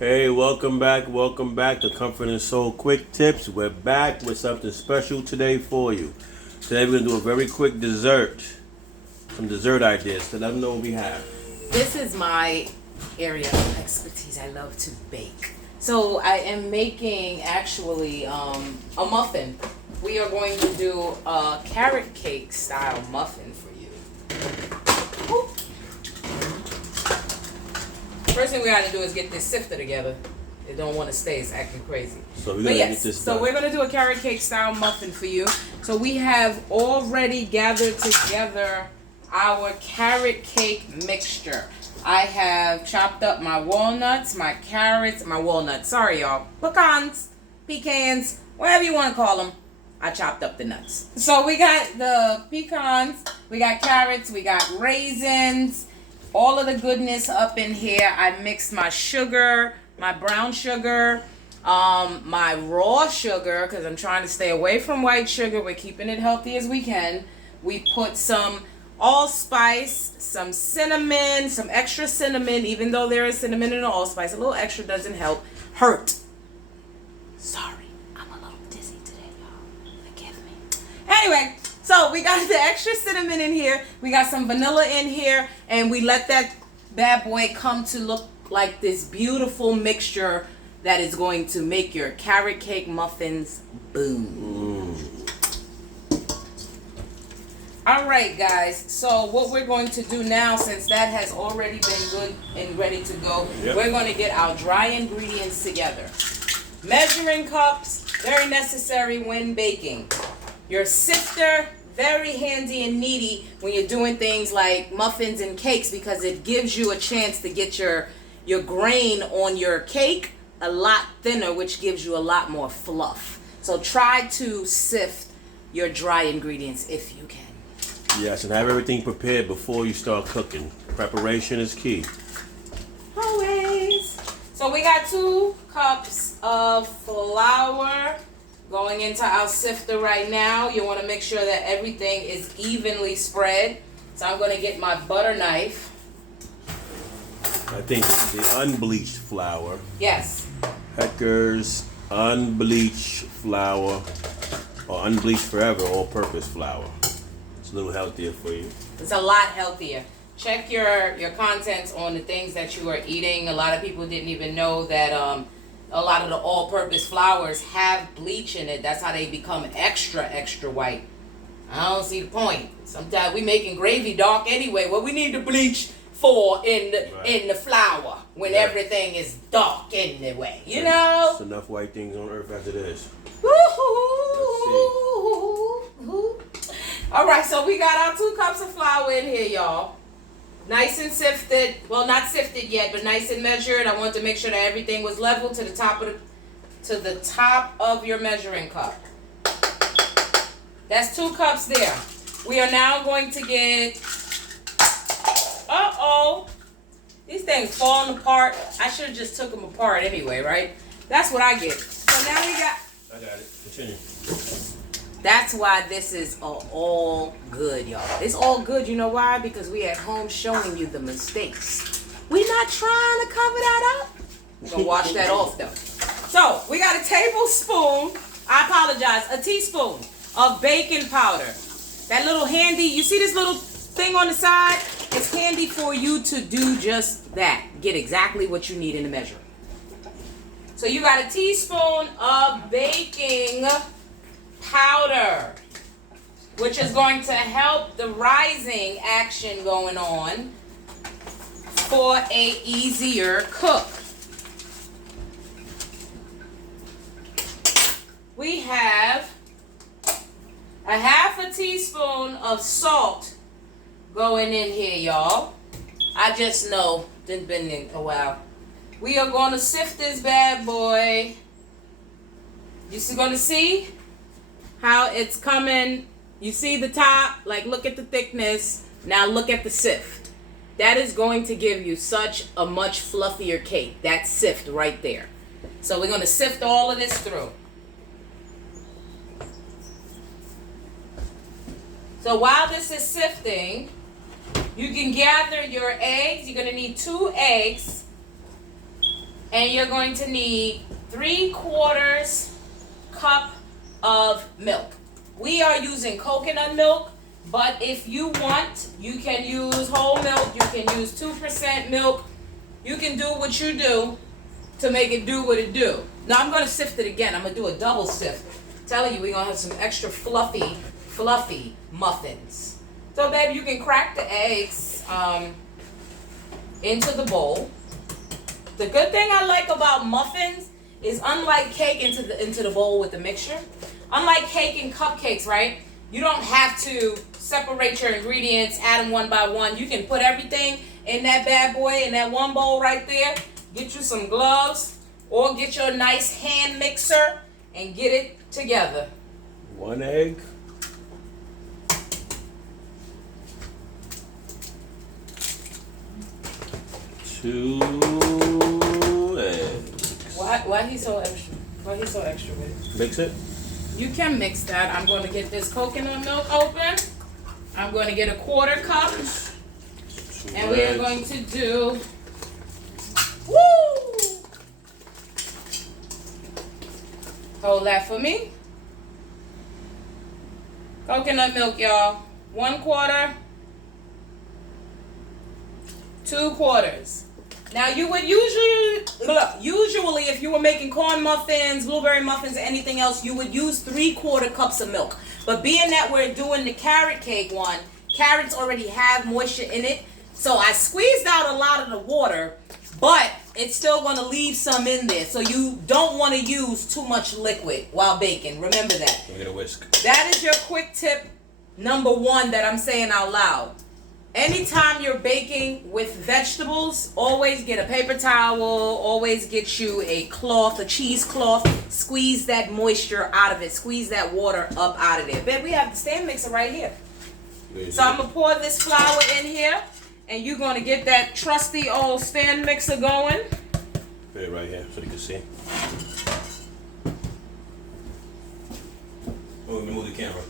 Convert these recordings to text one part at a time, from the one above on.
Hey, welcome back to Comfort and Soul Quick Tips. We're back with something special today for you. Today we're going to do a very quick dessert. Some dessert ideas. So let them know what we have. This is my area of expertise. I love to bake. So I am making actually a muffin. We are going to do a carrot cake style muffin for you. Woo. First thing we got to do is get this sifter together. It don't want to stay. It's acting crazy. So we're going to get this done. So we're going to do a carrot cake style muffin for you. So we have already gathered together our carrot cake mixture. I have chopped up my walnuts, my carrots, sorry y'all, pecans, whatever you want to call them. I chopped up the nuts. So we got the pecans, we got carrots, we got raisins, all of the goodness up in here. I mixed my sugar, my brown sugar, my raw sugar, because I'm trying to stay away from white sugar. We're keeping it healthy as we can. We put some allspice, some cinnamon, some extra cinnamon, even though there is cinnamon in the allspice. A little extra doesn't hurt. Sorry, I'm a little dizzy today, y'all. Forgive me. Anyway, so we got the extra cinnamon in here. We got some vanilla in here, and we let that bad boy come to look like this beautiful mixture that is going to make your carrot cake muffins boom. All right, guys. So what we're going to do now, since that has already been good and ready to go, we're going to get our dry ingredients together. Measuring cups, very necessary when baking. Your sifter, very handy and needy when you're doing things like muffins and cakes, because it gives you a chance to get your grain on your cake a lot thinner, which gives you a lot more fluff. So try to sift your dry ingredients if you can. Yes, and have everything prepared before you start cooking. Preparation is key. Always. So we got 2 cups of flour going into our sifter right now. You want to make sure that everything is evenly spread. So I'm going to get my butter knife. I think this is the unbleached flour. Yes. Hecker's unbleached flour, or unbleached forever all-purpose flour. It's a little healthier for you. It's a lot healthier. Check your contents on the things that you are eating. A lot of people didn't even know that a lot of the all-purpose flours have bleach in it. That's how they become extra white. I don't see the point. Sometimes we making gravy dark anyway. What we need the bleach for in the flour when everything is dark anyway. You know? There's enough white things on earth as it is. All right, so we got our 2 cups of flour in here, y'all. Nice and sifted. Well, not sifted yet, but nice and measured. I wanted to make sure that everything was level to the top of your measuring cup. That's 2 cups there. We are now going to get. These things falling apart. I should have just took them apart anyway, right? That's what I get. So now we got. I got it. Continue. That's why this is all good, y'all. It's all good. You know why? Because we at home showing you the mistakes. We're not trying to cover that up. We're going to wash that off, though. So, we got a tablespoon, a teaspoon of baking powder. That little handy, you see this little thing on the side? It's handy for you to do just that. Get exactly what you need in the measuring. So, you got a teaspoon of baking powder, which is going to help the rising action going on for a easier cook. We have a half a teaspoon of salt going in here, y'all. I just know, it's been in a while. We are going to sift this bad boy. You're going to see how it's coming. You see the top, like look at the thickness. Now look at the sift. That is going to give you such a much fluffier cake. That sift right there. So we're going to sift all of this through. So while this is sifting, you can gather your eggs. You're going to need 2 eggs. And you're going to need 3/4 cup of milk. We are using coconut milk, but if you want, you can use whole milk, you can use 2% milk. You can do what you do to make it do what it do. Now I'm gonna sift it again. I'm gonna do a double sift. Telling you, we're gonna have some extra fluffy muffins. So baby, you can crack the eggs into the bowl. The good thing I like about muffins is, unlike cake into the bowl with the mixture, unlike cake and cupcakes, right? You don't have to separate your ingredients, add them one by one. You can put everything in that bad boy in that one bowl right there. Get you some gloves or get your nice hand mixer and get it together. 1 egg. 2 eggs. Why he's so extra? Why he's so extra with it? Mix it. You can mix that. I'm going to get this coconut milk open. I'm going to get a 1/4 cup. And we are going to do, woo! Hold that for me. Coconut milk, y'all. 1/4, 2/4. Now you would usually if you were making corn muffins, blueberry muffins, anything else, you would use 3/4 cups of milk. But being that we're doing the carrot cake one, carrots already have moisture in it. So I squeezed out a lot of the water, but it's still going to leave some in there. So you don't want to use too much liquid while baking. Remember that. We're gonna whisk. That is your quick tip number 1 that I'm saying out loud. Anytime you're baking with vegetables, always get a paper towel, always get you a cloth, a cheesecloth, squeeze that moisture out of it, squeeze that water up out of there. But we have the stand mixer right here. So I'm going to pour this flour in here, and you're going to get that trusty old stand mixer going. Put it right here so you can see. Oh, let me move the camera.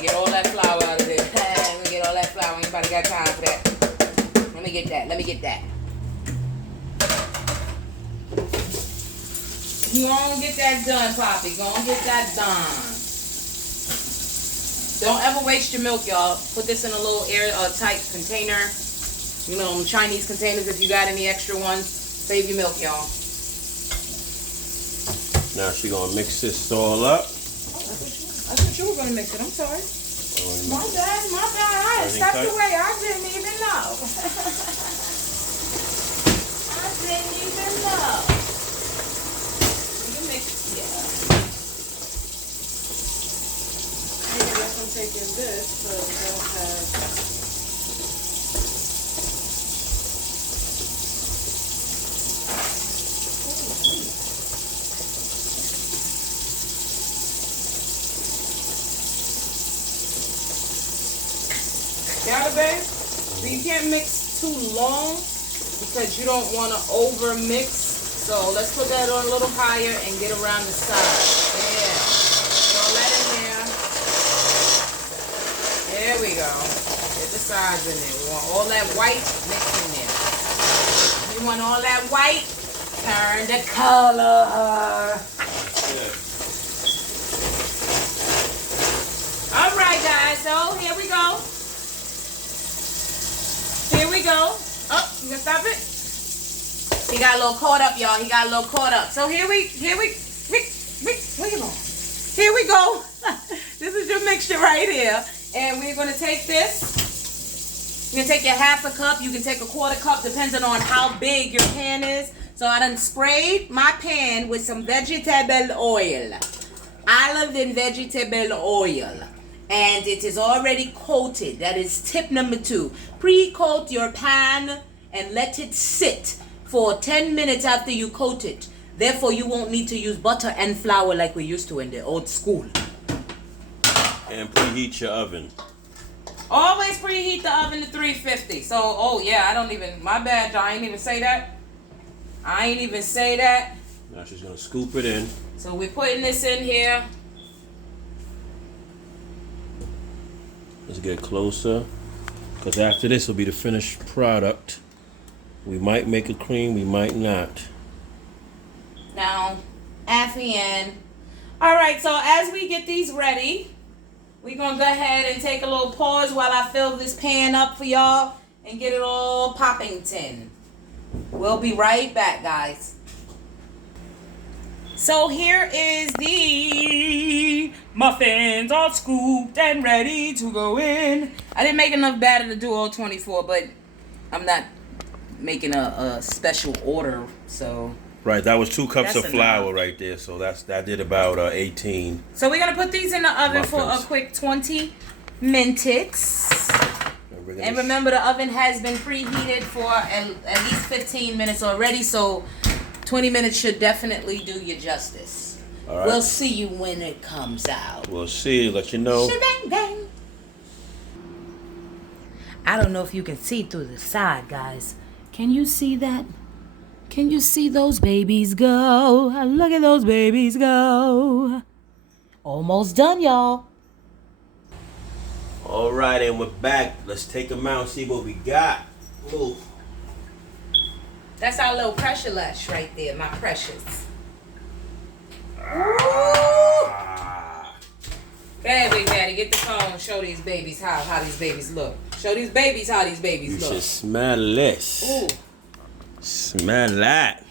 Get all that flour out of there. Let me get all that flour. Anybody got time for that? Let me get that. Let me get that. You gonna get that done, Poppy. Gonna get that done. Don't ever waste your milk, y'all. Put this in a little tight container. You know, Chinese containers if you got any extra ones. Save your milk, y'all. Now she's gonna mix this all up. I thought you were going to mix it. I'm sorry. My bad. I had stepped away. I didn't even know. I didn't even know. You can mix it. Yeah. I guess I'm taking this because I don't have... Got it, babe? So you can't mix too long because you don't want to over mix. So let's put that on a little higher and get around the side. Yeah. Put all that in there. There we go. Get the sides in there. We want all that white mixed in there. You want all that white? Turn the color. All right, guys. So here we go. Here we go. Oh, you gonna stop it? He got a little caught up, y'all. He got a little caught up. So here we where you going? Here we go. This is your mixture right here. And we're gonna take this. You're gonna take your 1/2 cup. You can take a 1/4 cup depending on how big your pan is. So I done sprayed my pan with some vegetable oil. Olive and vegetable oil. And it is already coated. That is tip number 2. Pre-coat your pan and let it sit for 10 minutes after you coat it. Therefore, you won't need to use butter and flour like we used to in the old school. And preheat your oven. Always preheat the oven to 350. So, oh yeah, my bad, y'all. I ain't even say that. Now she's gonna scoop it in. So we're putting this in here. Let's get closer, because after this will be the finished product. We might make a cream, we might not. Now, at the end. All right, so as we get these ready, we're going to go ahead and take a little pause while I fill this pan up for y'all and get it all poppington. We'll be right back, guys. So here is the muffins all scooped and ready to go in. I didn't make enough batter to do all 24, but I'm not making a special order, so. Right, that was 2 cups That's of flour enough. right there, so that did about 18. So we're gonna put these in the oven for a Muffins. quick 20 minutes. And remember, the oven has been preheated for at least 15 minutes already, so 20 minutes should definitely do you justice. All right. We'll see you when it comes out. We'll see, let you know. Shebang bang. I don't know if you can see through the side, guys. Can you see that? Can you see those babies go? Look at those babies go. Almost done, y'all. All right, and we're back. Let's take them out and see what we got. Ooh. That's our little pressure lush right there, my precious. Ah. Go ahead, Big Daddy, get the phone and show these babies how these babies look. Show these babies how these babies You look. should smell this. Ooh. Smell that.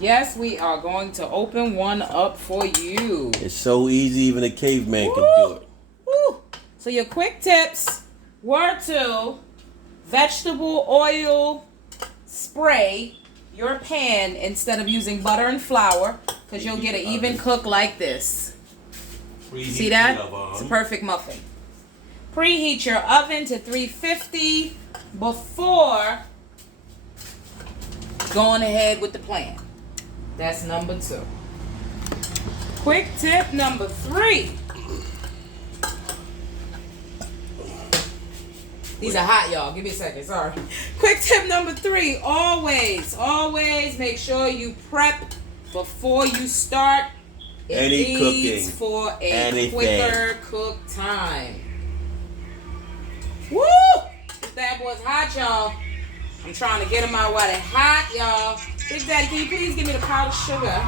Yes, we are going to open one up for you. It's so easy, even a caveman can do it. Woo. So your quick tips were to vegetable oil spray your pan instead of using butter and flour, because you'll get an even cook like this. See that? It's a perfect muffin. Preheat your oven to 350 before going ahead with the plan. That's number 2. Quick tip number 3. These are hot, y'all. Give me a second. Sorry. Quick tip number 3. Always make sure you prep before you start. Any cooking. For a Anything. quicker cook time. Woo! This bad boy's hot, y'all. I'm trying to get them out while they're hot, y'all. Big Daddy, can you please give me the powdered sugar?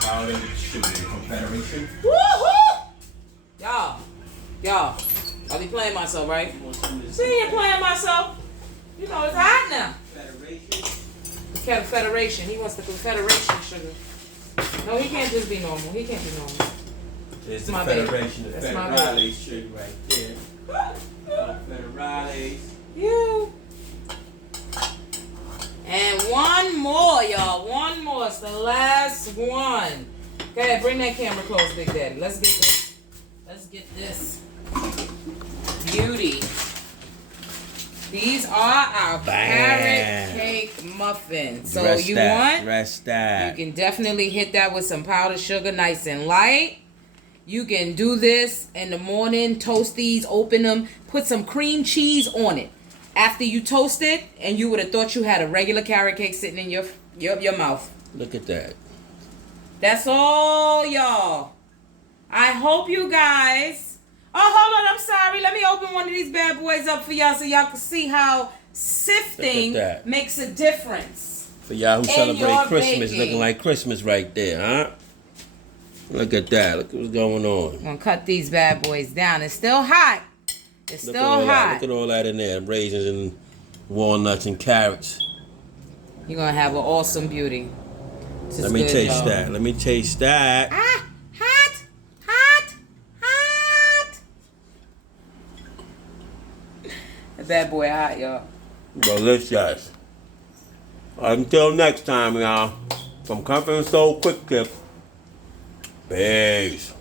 Powdered sugar confederation. Woo-hoo! Y'all, I'll be playing myself, right? See, you're playing myself. You know it's hot now. The Confederation. He wants the Confederation sugar. No, he can't just be normal. He can't be normal. There's That's the my baby. Federation, the That's my Federales sugar right there. Federales. You. And one more, y'all. One more. It's the last one. Go ahead, bring that camera close, Big Daddy. Let's get this. Let's get this beauty. These are our carrot cake muffins. So Dress you that, want? dress that. You can definitely hit that with some powdered sugar, nice and light. You can do this in the morning, toast these, open them, put some cream cheese on it. After you toast it, and you would have thought you had a regular carrot cake sitting in your mouth. Look at that. That's all, y'all. I hope you guys... Oh, hold on, I'm sorry. Let me open one of these bad boys up for y'all so y'all can see how sifting makes a difference. For y'all who celebrate your Christmas, baking. looking like Christmas right there, huh? Look at that. Look what's going on. I'm going to cut these bad boys down. It's still hot. It's Look still at all that. hot. Look at all that in there. Raisins and walnuts and carrots. You're going to have an awesome beauty. This is Let me good, taste y'all. that. Let me taste that. Ah, hot, hot, hot. The bad boy hot, y'all. Delicious. Until next time, y'all. From Comfort and Soul Quick Tip. Peace.